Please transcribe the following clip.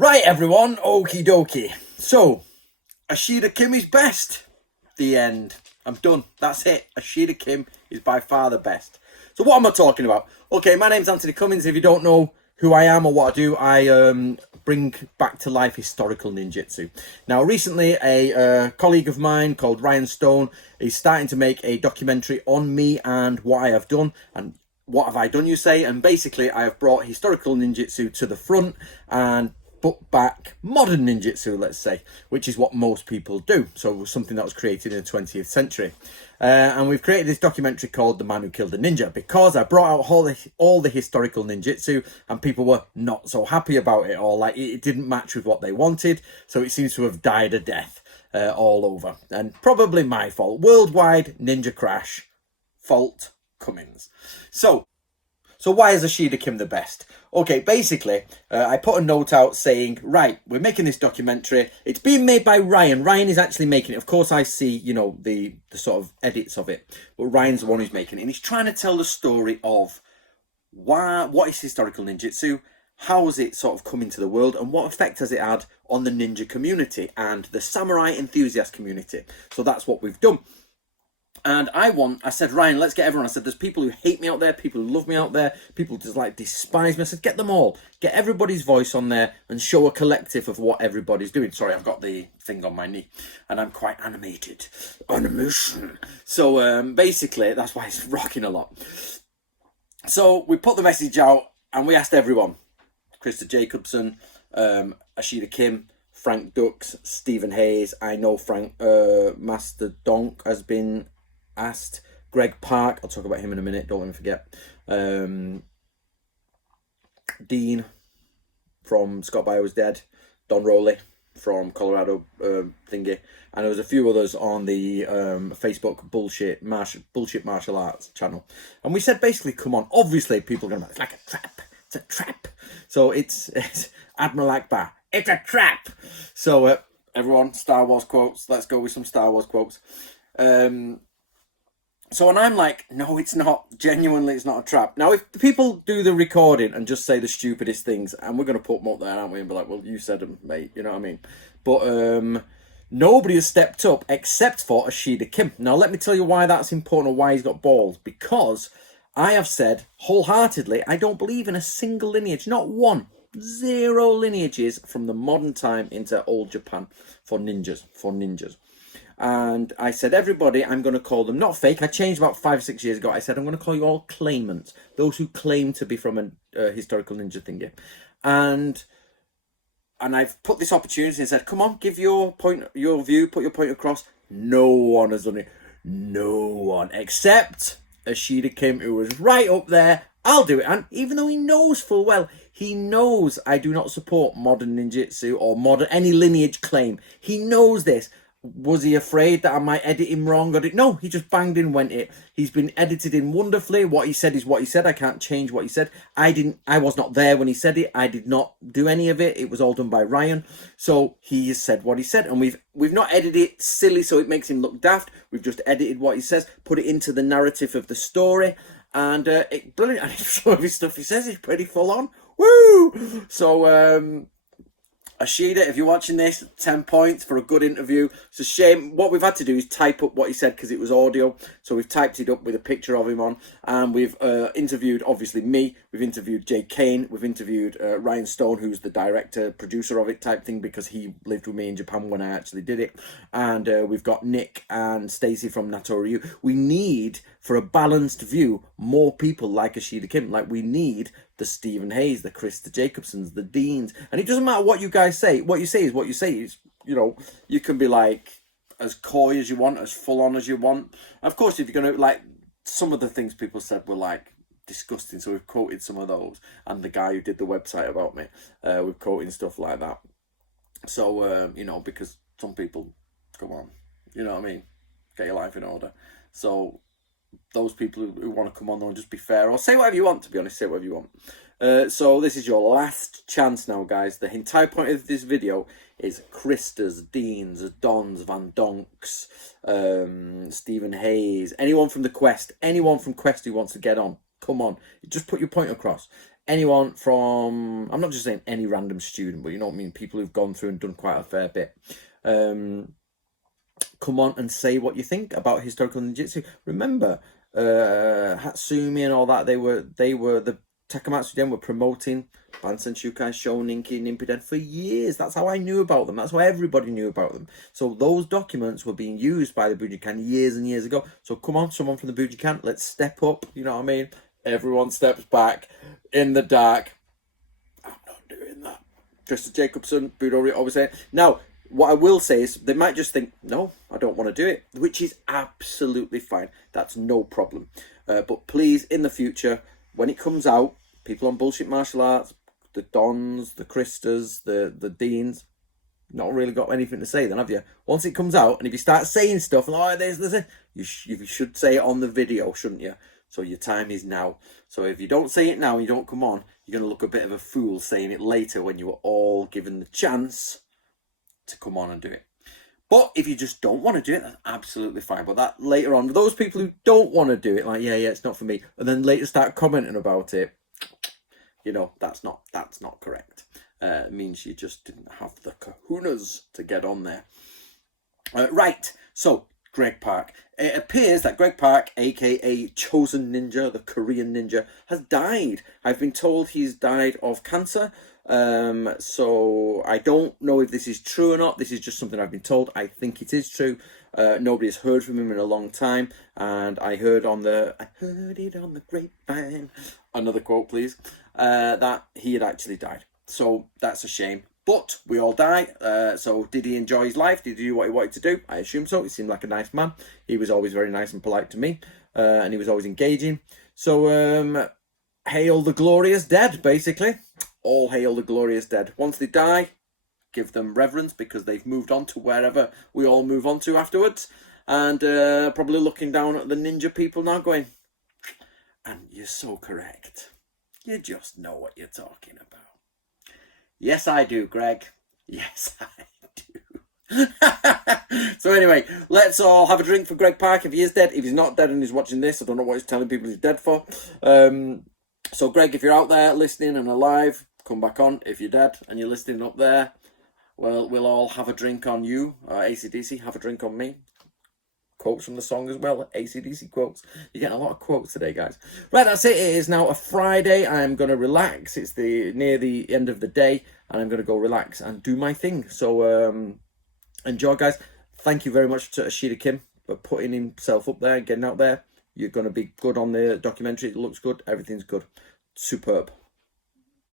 Right, everyone, okie dokie. So, Ashida Kim is best. The end. I'm done. That's it. Ashida Kim is by far the best. So, what am I talking about? Okay, my name's Anthony Cummins. If you don't know who I am or what I do, I bring back to life historical ninjutsu. Now, recently, a colleague of mine called Ryan Stone is starting to make a documentary on me and what I have done. And what have I done, you say? And basically, I have brought historical ninjutsu to the front and put back modern ninjutsu, let's say, which is what most people do. So something that was created in the 20th century. And we've created this documentary called The Man Who Killed the Ninja, because I brought out all the historical ninjutsu and people were not so happy about it, or like it didn't match with what they wanted. So it seems to have died a death all over. And probably my fault. Worldwide ninja crash. Fault Cummins. So why is Ashida Kim the best? Okay, basically, I put a note out saying, right, we're making this documentary. It's being made by Ryan. Ryan is actually making it. Of course, I see, you know, the sort of edits of it. But Ryan's the one who's making it. And he's trying to tell the story of what is historical ninjutsu, how has it sort of come into the world, and what effect has it had on the ninja community and the samurai enthusiast community. So that's what we've done. And I said, Ryan, let's get everyone. I said, there's people who hate me out there, people who love me out there, people who just like despise me. I said, get them all. Get everybody's voice on there and show a collective of what everybody's doing. Sorry, I've got the thing on my knee and I'm quite animated. Animation. So basically, that's why it's rocking a lot. So we put the message out and we asked everyone. Krista Jacobson, Ashida Kim, Frank Dux, Stephen Hayes. I know Frank Master Donk has been asked. Greg Park, I'll talk about him in a minute, don't let me forget. Dean from Scott Bio's Dead. Don Rowley from Colorado thingy. And there was a few others on the Facebook bullshit martial arts channel. And we said, basically, come on. Obviously, people are going to be like, it's like a trap. It's a trap. So it's Admiral Akbar. It's a trap. So everyone, Star Wars quotes. Let's go with some Star Wars quotes. So, and I'm like, no, it's not. Genuinely, it's not a trap. Now, if the people do the recording and just say the stupidest things, and we're going to put them up there, aren't we? And be like, well, you said them, mate. You know what I mean? But nobody has stepped up except for Ashida Kim. Now, let me tell you why that's important, or why he's got balls. Because I have said wholeheartedly, I don't believe in a single lineage. Not one. 0 lineages from the modern time into old Japan for ninjas. And I said, everybody, I'm going to call them, not fake. I changed about 5 or 6 years ago. I said, I'm going to call you all claimants. Those who claim to be from a historical ninja thingy. And I've put this opportunity and said, come on, give your view, put your point across. No one has done it. No one. Except Ashida Kim, who was right up there. I'll do it. And even though he knows full well, he knows I do not support modern ninjutsu or any lineage claim. He knows this. Was he afraid that I might edit him wrong? No, he just banged in, went it. He's been edited in wonderfully. What he said is what he said. I can't change what he said. I was not there when he said it. I did not do any of it. It was all done by Ryan. So he has said what he said. And we've not edited it silly so it makes him look daft. We've just edited what he says, put it into the narrative of the story. And it's brilliant. And some of his stuff he says is pretty full on. Woo! So, Ashida, if you're watching this, 10 points for a good interview. It's a shame. What we've had to do is type up what he said because it was audio. So we've typed it up with a picture of him on. And we've interviewed, obviously, me. We've interviewed Jay Kane. We've interviewed Ryan Stone, who's the director, producer of it type thing, because he lived with me in Japan when I actually did it. And we've got Nick and Stacey from Natoryu. We need, for a balanced view, more people like Ashida Kim. Like, we need the Stephen Hayes, the Krista Jacobsons, the Deans. And it doesn't matter what you guys say. What you say is what you say. Is, you know, you can be like as coy as you want, as full on as you want. Of course, if you're going to, like, some of the things people said were like disgusting. So we've quoted some of those. And the guy who did the website about me, we're quoting stuff like that. So, you know, because some people, come on, you know what I mean? Get your life in order. So those people who want to come on there and just be fair, or say whatever you want, to be honest, say whatever you want. So this is your last chance now, guys. The entire point of this video is Krista's, Dean's, Don's, Van Donk's, Stephen Hayes, anyone from the Quest who wants to get on, come on, just put your point across. anyone from, I'm not just saying any random student, but you know what I mean, people who've gone through and done quite a fair bit, come on and say what you think about historical ninjutsu. Remember, Hatsumi and all that, they were the Takamatsu Den were promoting Bansen Shukai, Shoninki, Nippuden for years. That's how I knew about them. That's how everybody knew about them. So those documents were being used by the Budokan years and years ago. So come on, someone from the Budokan, let's step up. You know what I mean? Everyone steps back in the dark. I'm not doing that. Trista Jacobson, Budori always saying. Now, what I will say is they might just think, no, I don't want to do it, which is absolutely fine. That's no problem. But please, in the future, when it comes out, people on Bullshit Martial Arts, the Dons, the Kristas, the Deans, not really got anything to say then, have you? Once it comes out, and if you start saying stuff, like, oh, there's you should say it on the video, shouldn't you? So your time is now. So if you don't say it now and you don't come on, you're going to look a bit of a fool saying it later when you were all given the chance to come on and do it. But if you just don't want to do it, that's absolutely fine. But that later on, those people who don't want to do it, like, yeah, it's not for me, and then later start commenting about it, you know, that's not correct. It means you just didn't have the kahunas to get on there. Right, so Greg Park. It appears that Greg Park, aka Chosen Ninja, the Korean ninja, has died. I've been told he's died of cancer. So I don't know if this is true or not. This is just something I've been told. I think it is true. Nobody has heard from him in a long time, and I heard it on the grapevine. Another quote, please. That he had actually died. So that's a shame. But we all die. So did he enjoy his life? Did he do what he wanted to do? I assume so. He seemed like a nice man. He was always very nice and polite to me, and he was always engaging. So hail the glorious dead, basically. All hail the glorious dead. Once they die, give them reverence because they've moved on to wherever we all move on to afterwards. And probably looking down at the ninja people now going, and you're so correct. You just know what you're talking about. Yes, I do, Greg. Yes, I do. So anyway, let's all have a drink for Greg Park if he is dead. If he's not dead and he's watching this, I don't know what he's telling people he's dead for. So Greg, if you're out there listening and alive, come back on. If you're dead and you're listening up there, well, we'll all have a drink on you. AC/DC, have a drink on me. Quotes from the song as well. AC/DC quotes. You're getting a lot of quotes today, guys. Right, that's it. It is now a Friday. I'm going to relax. It's near the end of the day, and I'm going to go relax and do my thing. So enjoy, guys. Thank you very much to Ashida Kim for putting himself up there and getting out there. You're going to be good on the documentary. It looks good. Everything's good. Superb.